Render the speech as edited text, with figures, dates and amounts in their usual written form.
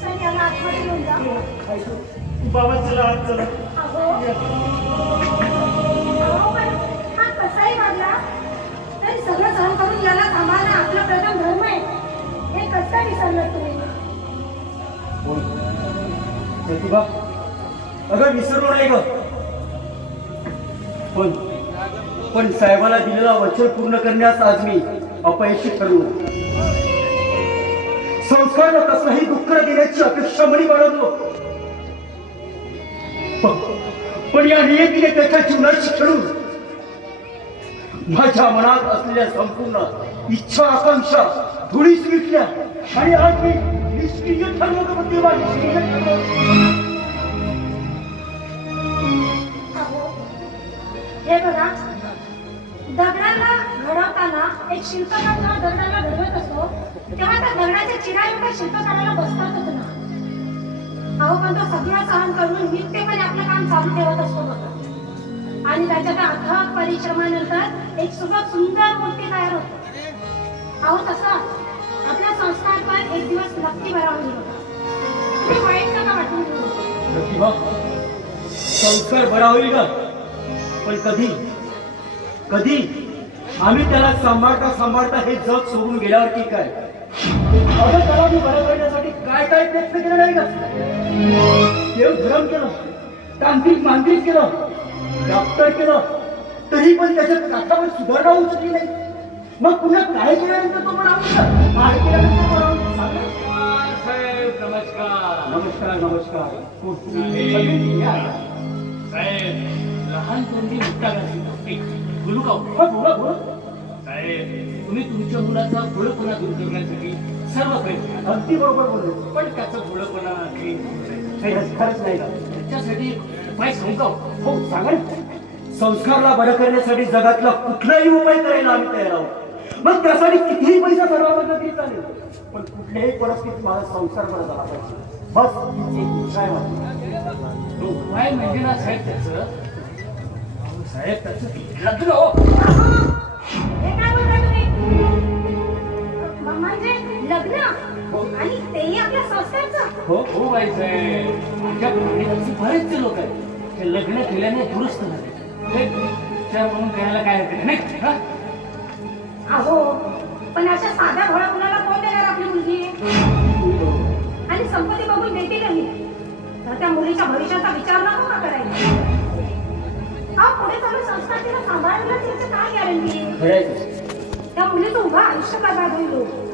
Sir याला आतमध्ये घेऊन जा. बाबा चला आत चला. अहो पण हा कसाही वागला तरी सगळं सहन करून याला सांभाळणं आपला प्रथम धर्म आहे. हे कसं विसरलं तुम्ही? प्रतिभा अगं विसरलो नाही ग. पण साहेबाला दिलेला वचन पूर्ण करण्यास आज मी अपयशी ठरलो. संस्कारला कसलाही दुःख देण्याची अपेक्षा मनी बाळगलो. पण या नियतीने त्याच्या जीवनाची खेळून माझ्या मनात असलेल्या संपूर्ण इच्छा आकांक्षा धुळीस विटल्या आणि आज मी निष्क्रिय ठरलो ग प्रतिभा, निष्क्रिय ठरलो. हे बघा, दगडाला घडवताना एक शिल्पकार जेव्हा दगडाला घडवत असतो तेव्हा त्या दगडाच्या चिरायू त्या शिल्पकाराला बसतातच ना. अहो पण तो सगळं सहन करून नित्यपणे आपलं काम चालू ठेवत असतो बघा. आणि त्याच्या त्या अथक परिश्रमानंतर एक सुंदर मूर्ती तयार होते. अहो तसा आपला संस्कार पण एक दिवस नक्की बरा होईल बघा. तुम्ही वाईट नका वाटून घेऊ. संस्कार बरा होईल का? पण कधी आम्ही त्याला सांभाळता हे जग सोडून गेल्यावर की काय? अगं त्याला मी बरं करण्यासाठी काय प्रयत्न केला नाही का? देव धर्म केलं, तांत्रिक मांत्रिक केलं, डॉक्टर केलं, तरी पण त्याच्यात काठावर सुधारणा होऊ शकली नाही. मग पुन्हा काय केल्यानंतर तो मला काय केल्यानंतर नमस्कार. नमस्कार नमस्कार. साहेब लहान तोंडी मोठा घालते बोलू का? बोला. साहेब तुम्ही तुमच्या मुलाचा भोळपणा दूर करण्यासाठी सर्व प्रयत्न. अगदी बरोबर बोलले. पण त्याचा भोळपणा खरंच नाही का? त्याच्यासाठी उपाय सांगू का? हो सांगा ना. संस्कारला बरं करण्यासाठी जगातला कुठलाही उपाय करायला आम्ही तयार आहोत. मग त्यासाठी कितीही पैसा सर्वांना तरी चालेल. पण कुठल्याही परिस्थितीत मला संसार बरा झाला पाहिजे. बस हीच एक इच्छा आहे माझी. उपाय म्हणजे ना साहेब त्याचं लग्न. हे काय बोलता तुम्ही? म्हणजे लग्न आणि तेही आपल्या संस्कारचं? हो बाई साहेब, आमच्या परिवाराचे बरेचसे लोक आहेत ते लग्न केल्याने दुरुस्त झाले. विचार म्हणून करायला काय हरकत नाही हा? अहो पण अशा साध्या भोळ्या मुलाला कोण देणार आपली मुलगी? आणि संपत्ती बघून देतीलही तर त्या मुलीच्या भविष्याचा विचार नको का करायचा? हा पुढे चालून संस्कार तिला सांभाळायला तिची काय गॅरंटी? त्या मुलीचं उभं आयुष्य बरबाद होईल.